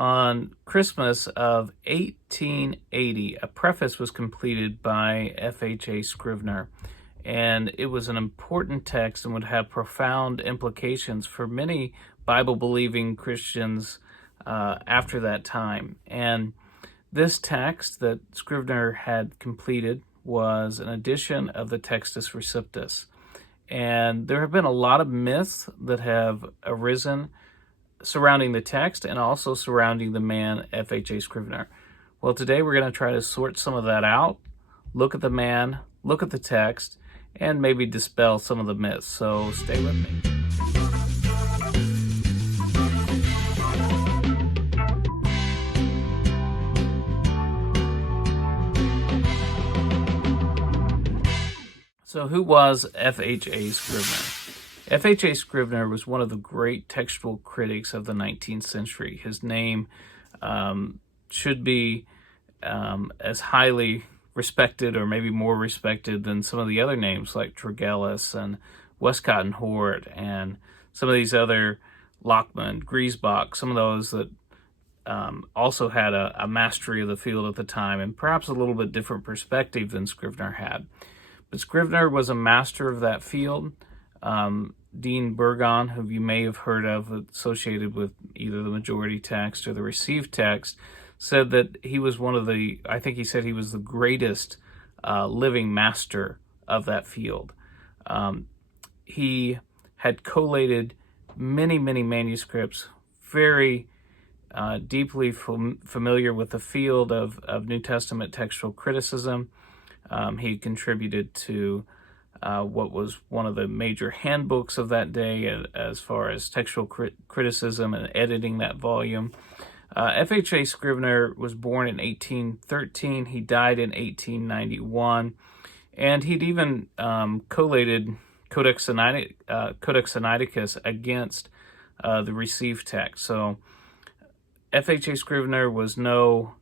On Christmas of 1880, a preface was completed by FHA Scrivener, and it was an important text and would have profound implications for many Bible-believing Christians after that time. And this text that Scrivener had completed was an edition of the Textus Receptus. And there have been a lot of myths that have arisen surrounding the text and also surrounding the man FHA Scrivener. Well, today we're going to try to sort some of that out, look at the man, look at the text, and maybe dispel some of the myths. So stay with me. So who was FHA Scrivener? FHA Scrivener was one of the great textual critics of the 19th century. His name should be as highly respected, or maybe more respected, than some of the other names like Tregelles and Westcott-Hort and some of these other, Lockman, Griesbach, some of those that also had a mastery of the field at the time, and perhaps a little bit different perspective than Scrivener had. But Scrivener was a master of that field. Dean Burgon, who you may have heard of, associated with either the majority text or the received text, said that he was I think he said he was the greatest living master of that field. He had collated many manuscripts, very deeply familiar with the field of New Testament textual criticism. He contributed to what was one of the major handbooks of that day as far as textual criticism and editing that volume. FHA Scrivener was born in 1813. He died in 1891. And he'd even collated Codex Sinaiticus against the received text. So FHA Scrivener was no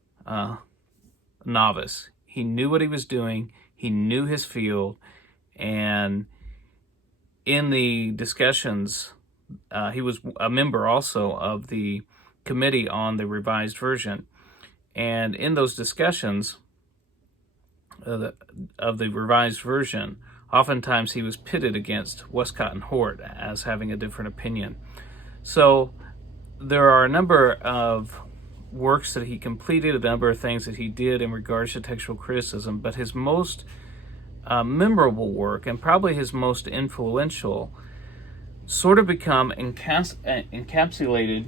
novice. He knew what he was doing. He knew his field. And in the discussions, he was a member also of the committee on the Revised Version. And in those discussions of the Revised Version, oftentimes he was pitted against Westcott-Hort as having a different opinion. So there are a number of works that he completed, a number of things that he did in regards to textual criticism, but his most memorable work, and probably his most influential, sort of become encapsulated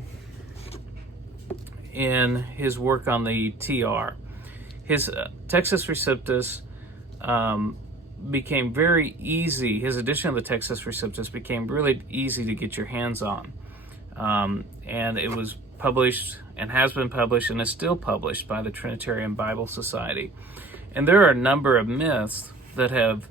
in his work on the TR. His Textus Receptus became very easy. His edition of the Textus Receptus became really easy to get your hands on. And it was published and has been published and is still published by the Trinitarian Bible Society. And there are a number of myths that have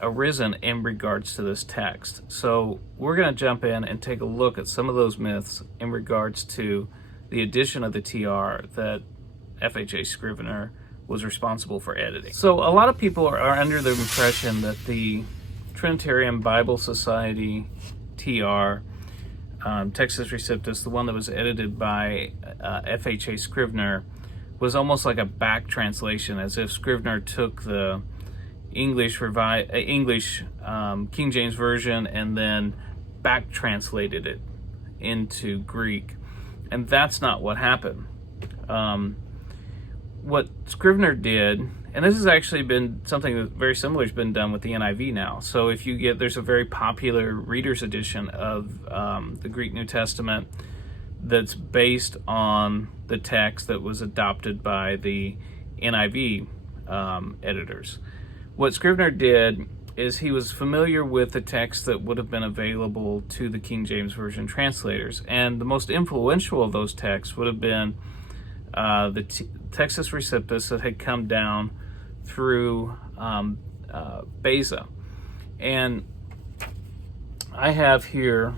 arisen in regards to this text. So we're going to jump in and take a look at some of those myths in regards to the edition of the TR that FHA Scrivener was responsible for editing. So a lot of people are under the impression that the Trinitarian Bible Society TR, Textus Receptus, the one that was edited by FHA Scrivener, was almost like a back translation, as if Scrivener took the English King James Version and then back translated it into Greek. And that's not what happened. What Scrivener did, and this has actually been something that very similar has been done with the NIV now. So if you there's a very popular reader's edition of the Greek New Testament that's based on the text that was adopted by the NIV editors. What Scrivener did is he was familiar with the text that would have been available to the King James Version translators, and the most influential of those texts would have been the Textus Receptus that had come down through Beza. And I have here,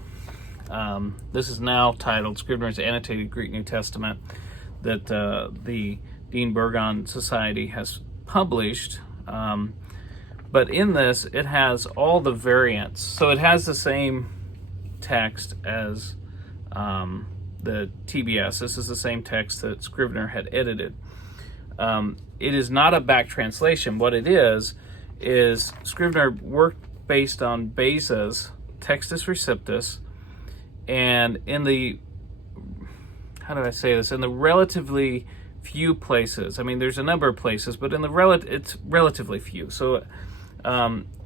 this is now titled Scrivener's Annotated Greek New Testament, that the Dean Burgon Society has published. But in this, it has all the variants. So it has the same text as the TBS. This is the same text that Scrivener had edited. It is not a back translation. What it is Scrivener worked based on Beza's Textus Receptus, and in the, how do I say this, in the relatively few places, I mean there's a number of places, but in the it's relatively few. So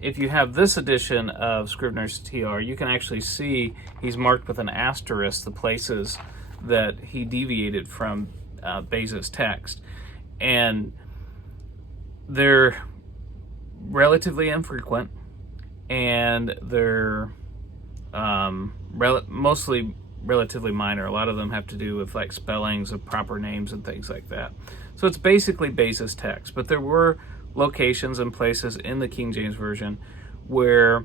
if you have this edition of Scrivener's TR, you can actually see he's marked with an asterisk the places that he deviated from Beza's text. And they're relatively infrequent, and they're mostly relatively minor. A lot of them have to do with like spellings of proper names and things like that. So it's basically Beza's text, but there were locations and places in the King James Version where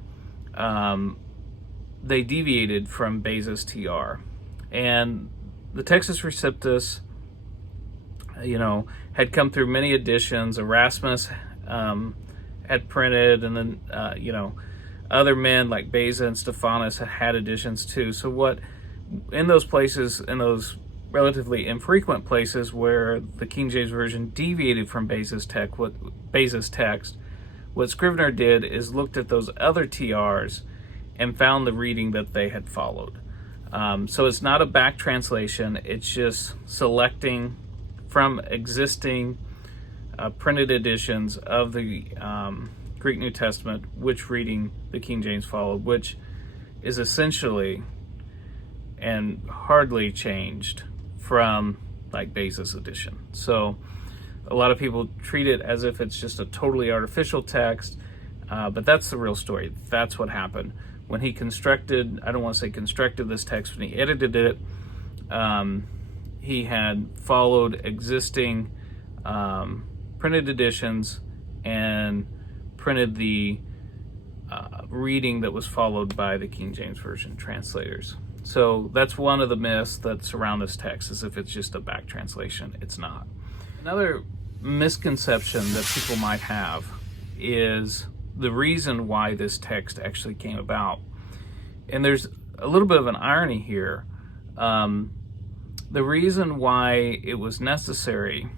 they deviated from Beza's TR. And the Textus Receptus, had come through many editions. Erasmus had printed, and then, other men like Beza and Stephanus had editions too. So what, in those places, in those relatively infrequent places where the King James Version deviated from Beza's text, what Scrivener did is looked at those other TRs and found the reading that they had followed. So it's not a back translation, it's just selecting from existing printed editions of the Greek New Testament which reading the King James followed, which is essentially and hardly changed from like Beza's edition. So a lot of people treat it as if it's just a totally artificial text, but that's the real story. That's what happened. When he constructed, I don't want to say constructed this text, when he edited it, he had followed existing printed editions and printed the reading that was followed by the King James Version translators. So that's one of the myths that surround this text, as if it's just a back translation. It's not. Another misconception that people might have is the reason why this text actually came about. And there's a little bit of an irony here. The reason why it was necessary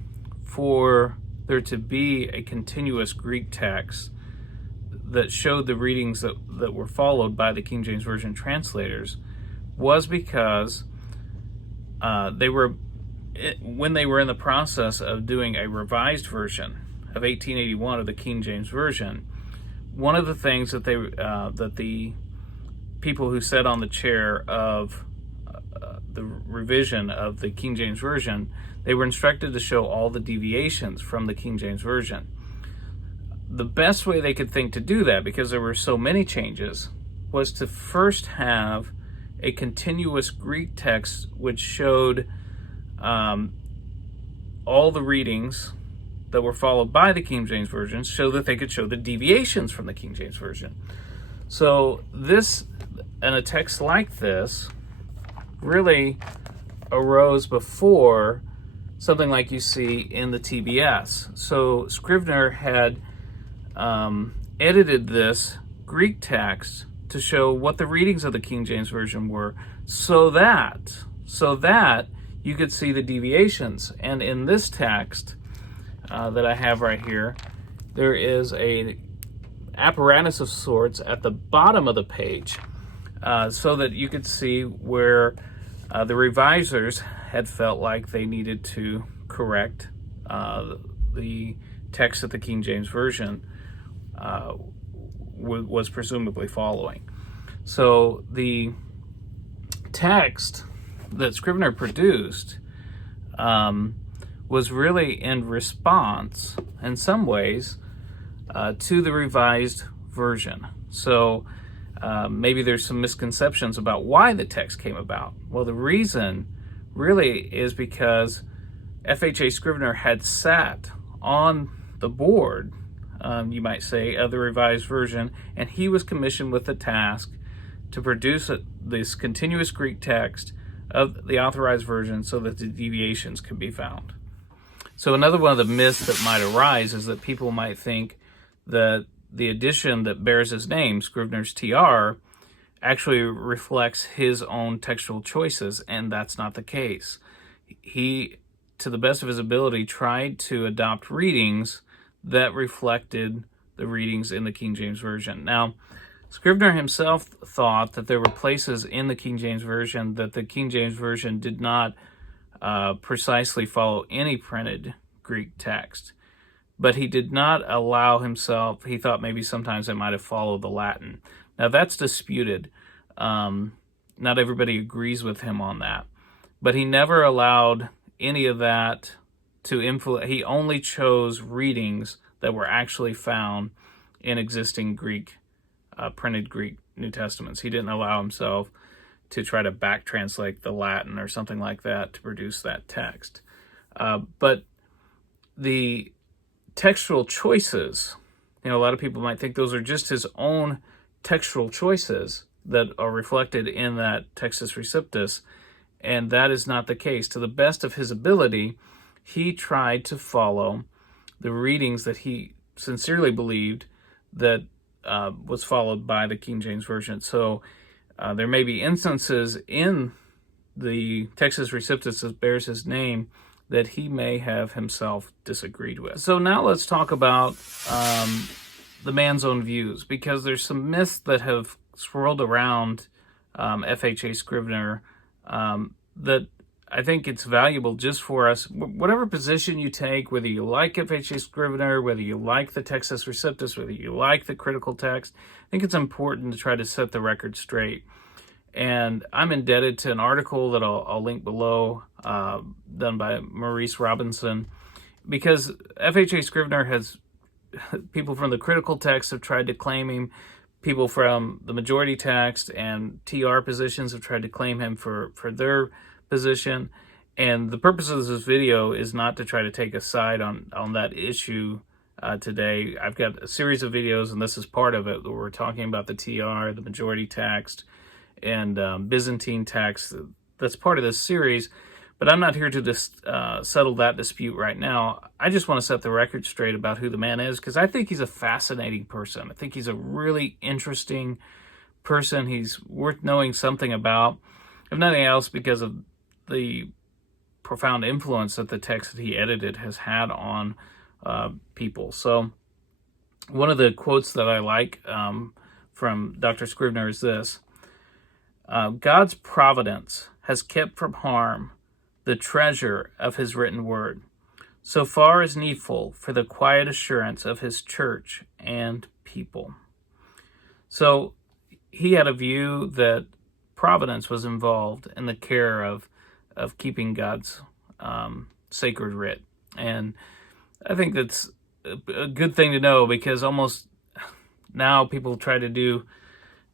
for there to be a continuous Greek text that showed the readings that were followed by the King James Version translators was because when they were in the process of doing a revised version of 1881 of the King James Version, one of the things that that the people who sat on the chair of the revision of the King James Version, they were instructed to show all the deviations from the King James Version. The best way they could think to do that, because there were so many changes, was to first have a continuous Greek text which showed all the readings that were followed by the King James Version, so that they could show the deviations from the King James Version. So this, and a text like this, really arose before something like you see in the TBS. So Scrivener had edited this Greek text to show what the readings of the King James Version were, so that you could see the deviations. And in this text that I have right here, there is a apparatus of sorts at the bottom of the page, so that you could see where the revisers had felt like they needed to correct the text that the King James Version was presumably following. So the text that Scrivener produced was really in response, in some ways, to the revised version. So maybe there's some misconceptions about why the text came about. Well, the reason really is because FHA Scrivener had sat on the board, you might say, of the revised version, and he was commissioned with the task to produce this continuous Greek text of the authorized version so that the deviations could be found. So another one of the myths that might arise is that people might think that the edition that bears his name, Scrivener's TR, actually reflects his own textual choices, and that's not the case. He, to the best of his ability, tried to adopt readings that reflected the readings in the King James Version. Now, Scrivener himself thought that there were places in the King James Version that the King James Version did not precisely follow any printed Greek text. But he did not allow himself, he thought maybe sometimes it might have followed the Latin. Now that's disputed. Not everybody agrees with him on that. But he never allowed any of that to influence. He only chose readings that were actually found in existing Greek, printed Greek New Testaments. He didn't allow himself to try to back translate the Latin or something like that to produce that text. But the textual choices, a lot of people might think those are just his own textual choices that are reflected in that Textus Receptus, and that is not the case. To the best of his ability, he tried to follow the readings that he sincerely believed that was followed by the King James Version. So there may be instances in the Textus Receptus that bears his name that he may have himself disagreed with. So now let's talk about the man's own views, because there's some myths that have swirled around FHA Scrivener that I think it's valuable just for us, whatever position you take, whether you like FHA Scrivener, whether you like the Textus Receptus, whether you like the critical text, I think it's important to try to set the record straight. And I'm indebted to an article that I'll link below, done by Maurice Robinson, because FHA Scrivener has, people from the critical text have tried to claim him, people from the majority text and TR positions have tried to claim him for their position. And the purpose of this video is not to try to take a side on that issue today. I've got a series of videos, and this is part of it, where we're talking about the TR, the majority text, and Byzantine text. That's part of this series, but I'm not here to just settle that dispute right now. I just want to set the record straight about who the man is, because I think he's a fascinating person. I think he's a really interesting person. He's worth knowing something about, if nothing else, because of the profound influence that the text that he edited has had on people. So one of the quotes that I like from Dr. Scrivener is this: God's providence has kept from harm the treasure of his written word, so far as needful for the quiet assurance of his church and people. So he had a view that providence was involved in the care of keeping God's sacred writ. And I think that's a good thing to know, because almost now people try to do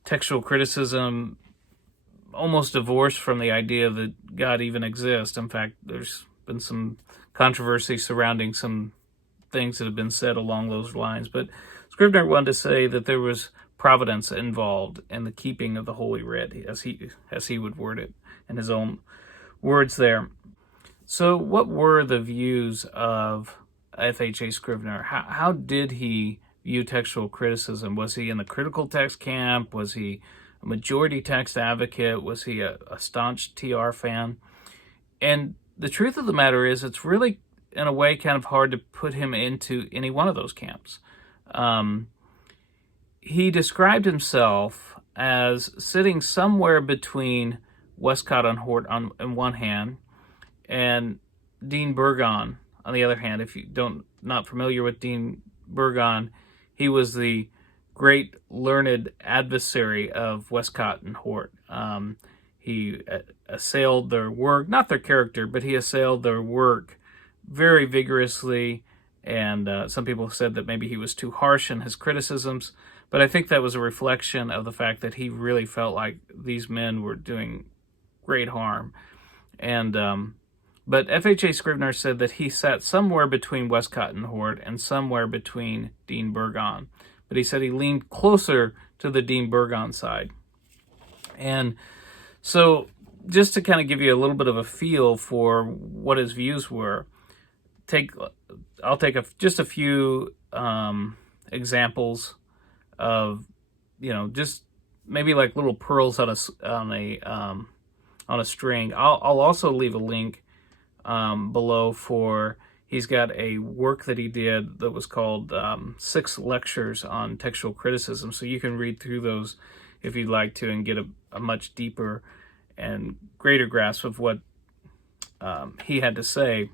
textual criticism almost divorced from the idea that God even exists. In fact, there's been some controversy surrounding some things that have been said along those lines. But Scrivener wanted to say that there was providence involved in the keeping of the Holy Writ, as he would word it in his own words there. So what were the views of FHA Scrivener? How did he view textual criticism? Was he in the critical text camp? Was he a majority text advocate? Was he a staunch TR fan? And the truth of the matter is, it's really, in a way, kind of hard to put him into any one of those camps. He described himself as sitting somewhere between Westcott-Hort on one hand and Dean Burgon on the other hand. If you not familiar with Dean Burgon, he was the great learned adversary of Westcott and Hort. He assailed their work, not their character, but he assailed their work very vigorously, and some people said that maybe he was too harsh in his criticisms, but I think that was a reflection of the fact that he really felt like these men were doing great harm. And but FHA Scrivener said that he sat somewhere between Westcott and Hort and somewhere between Dean Burgon. But he said he leaned closer to the Dean Burgon side. And so just to kind of give you a little bit of a feel for what his views were, I'll take just a few examples of, just maybe like little pearls on a string. I'll also leave a link below for. He's got a work that he did that was called 6 Lectures on Textual Criticism, so you can read through those if you'd like to and get a much deeper and greater grasp of what he had to say.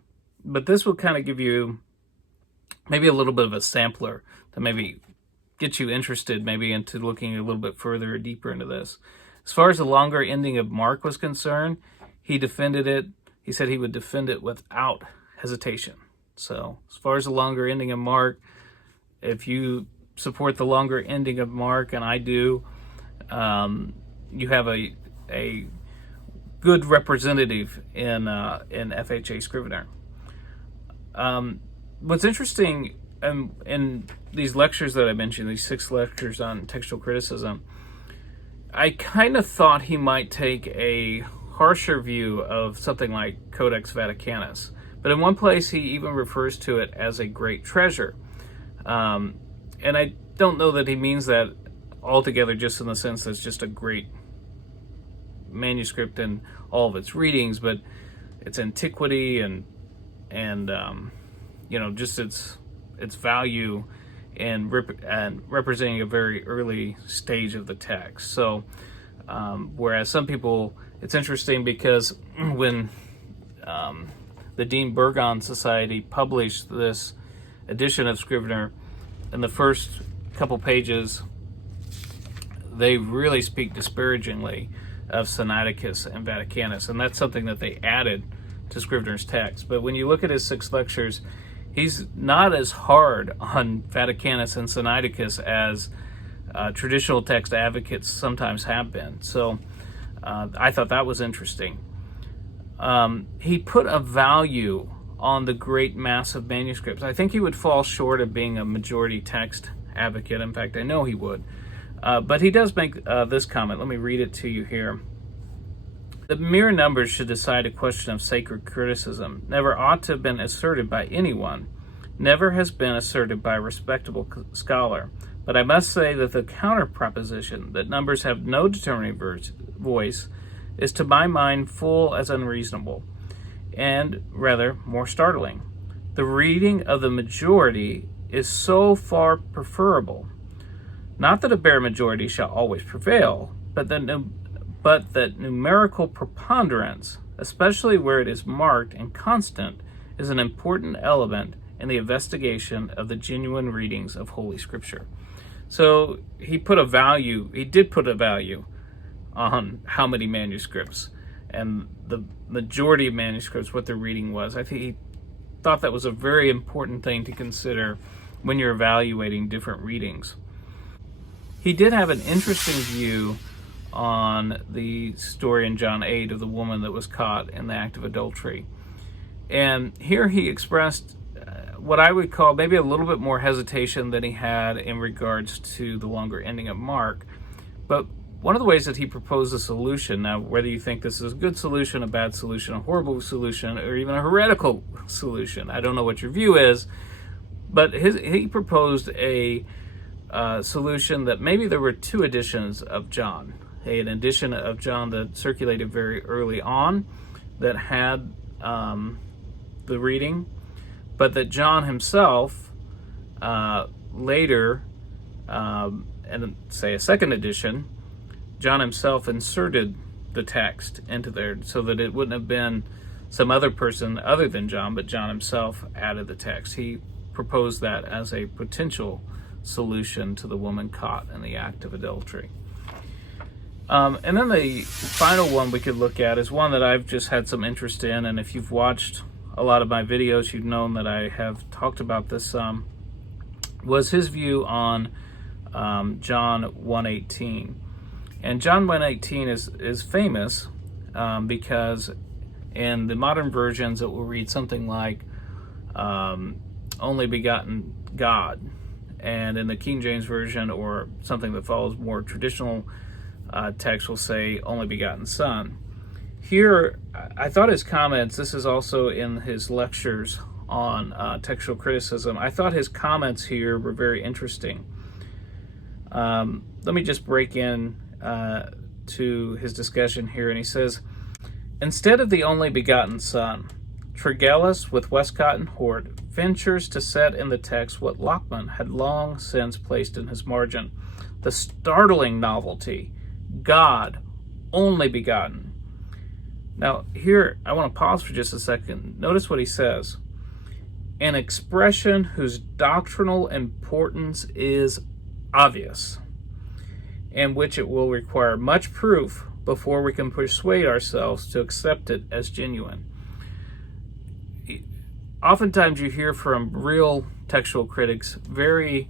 But this will kind of give you maybe a little bit of a sampler to maybe get you interested maybe into looking a little bit further or deeper into this. As far as the longer ending of Mark was concerned, he defended it. He said he would defend it without hesitation. So as far as the longer ending of Mark, if you support the longer ending of Mark, and I do, you have a good representative in FHA Scrivener. What's interesting in these lectures that I mentioned, these 6 lectures on textual criticism, I kind of thought he might take a harsher view of something like Codex Vaticanus. But in one place, he even refers to it as a great treasure. And I don't know that he means that altogether just in the sense that it's just a great manuscript in all of its readings, but its antiquity and just its value and representing a very early stage of the text. So, whereas some people, it's interesting because when the Dean Burgon Society published this edition of Scrivener, in the first couple pages, they really speak disparagingly of Sinaiticus and Vaticanus, and that's something that they added to Scrivener's text. But when you look at his 6 lectures, he's not as hard on Vaticanus and Sinaiticus as traditional text advocates sometimes have been. So I thought that was interesting. He put a value on the great mass of manuscripts. I think he would fall short of being a majority text advocate. In fact, I know he would. But he does make this comment. Let me read it to you here. The mere numbers should decide a question of sacred criticism. Never ought to have been asserted by anyone. Never has been asserted by a respectable scholar. But I must say that the counter proposition that numbers have no determining voice is to my mind full as unreasonable, and rather more startling. The reading of the majority is so far preferable. Not that a bare majority shall always prevail, but that numerical preponderance, especially where it is marked and constant, is an important element in the investigation of the genuine readings of Holy Scripture. So he did put a value on how many manuscripts and the majority of manuscripts, what their reading was. I think he thought that was a very important thing to consider when you're evaluating different readings. He did have an interesting view on the story in John 8 of the woman that was caught in the act of adultery. And here he expressed what I would call maybe a little bit more hesitation than he had in regards to the longer ending of Mark. But one of the ways that he proposed a solution, now whether you think this is a good solution, a bad solution, a horrible solution, or even a heretical solution, I don't know what your view is, but he proposed a solution that maybe there were 2 editions of John. An edition of John that circulated very early on that had the reading, but that John himself later, and say a second edition, John himself inserted the text into there so that it wouldn't have been some other person other than John, but John himself added the text. He proposed that as a potential solution to the woman caught in the act of adultery. And then the final one we could look at is one that I've just had some interest in, and if you've watched a lot of my videos, you've known that I have talked about this was his view on John 1:18. And John 1:18 is famous because in the modern versions it will read something like only begotten God, and in the King James Version or something that follows more traditional text will say only begotten Son. Here, I thought his comments, this is also in his lectures on textual criticism, I thought his comments here were very interesting. Let me just break in to his discussion here, and he says, instead of the only begotten Son, Tregelles with Westcott-Hort ventures to set in the text what Lockman had long since placed in his margin, the startling novelty, God, only begotten. Now here, I want to pause for just a second. Notice what he says. An expression whose doctrinal importance is obvious, and which it will require much proof before we can persuade ourselves to accept it as genuine. Oftentimes you hear from real textual critics very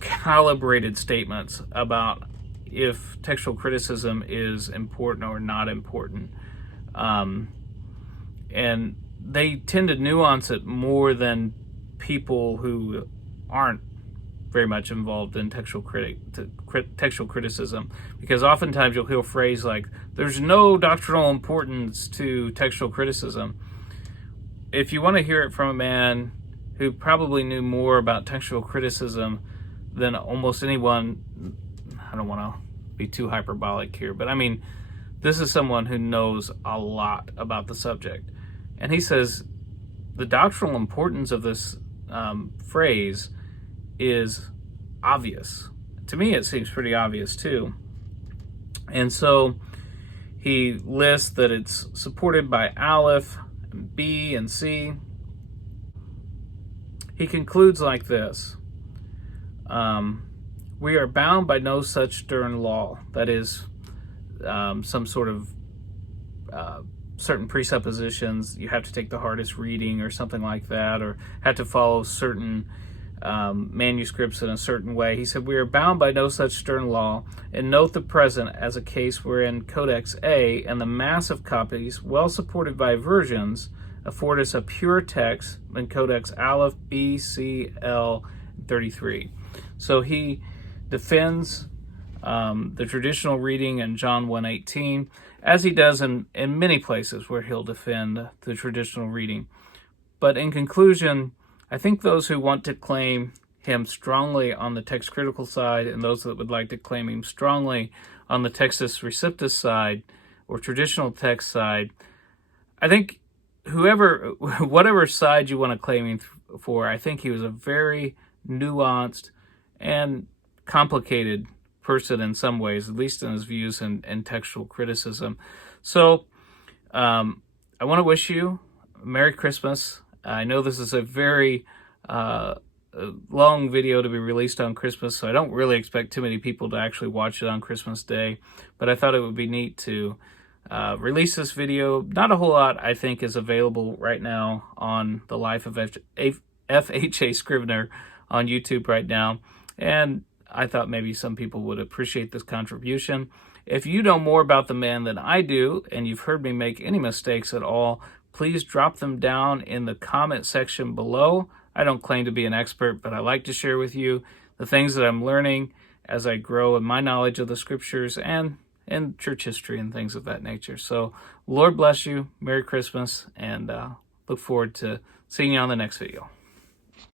calibrated statements about if textual criticism is important or not important. And they tend to nuance it more than people who aren't very much involved in textual criticism, because oftentimes you'll hear a phrase like, there's no doctrinal importance to textual criticism. If you want to hear it from a man who probably knew more about textual criticism than almost anyone, I don't want to be too hyperbolic here, but I mean, this is someone who knows a lot about the subject. And he says the doctrinal importance of this phrase is obvious. To me, it seems pretty obvious too. And so he lists that it's supported by Aleph, and B, and C. He concludes like this. We are bound by no such stern law, that is, some sort of certain presuppositions. You have to take the hardest reading or something like that, or have to follow certain manuscripts in a certain way. He said, we are bound by no such stern law, and note the present as a case wherein Codex A and the mass of copies, well supported by versions, afford us a pure text in Codex Aleph, B, C, L, 33. So he defends the traditional reading in John 1:18, as he does in many places where he'll defend the traditional reading. But in conclusion, I think those who want to claim him strongly on the text critical side, and those that would like to claim him strongly on the Textus Receptus side or traditional text side, I think whatever side you want to claim him for, I think he was a very nuanced and complicated person in some ways, at least in his views in textual criticism. So I want to wish you a Merry Christmas. I know this is a very long video to be released on Christmas, so I don't really expect too many people to actually watch it on Christmas Day, but I thought it would be neat to release this video. Not a whole lot, I think, is available right now on the life of FHA Scrivener on YouTube right now, and I thought maybe some people would appreciate this contribution. If you know more about the man than I do, and you've heard me make any mistakes at all, please drop them down in the comment section below. I don't claim to be an expert, but I like to share with you the things that I'm learning as I grow in my knowledge of the scriptures and in church history and things of that nature. So, Lord bless you, Merry Christmas, and look forward to seeing you on the next video.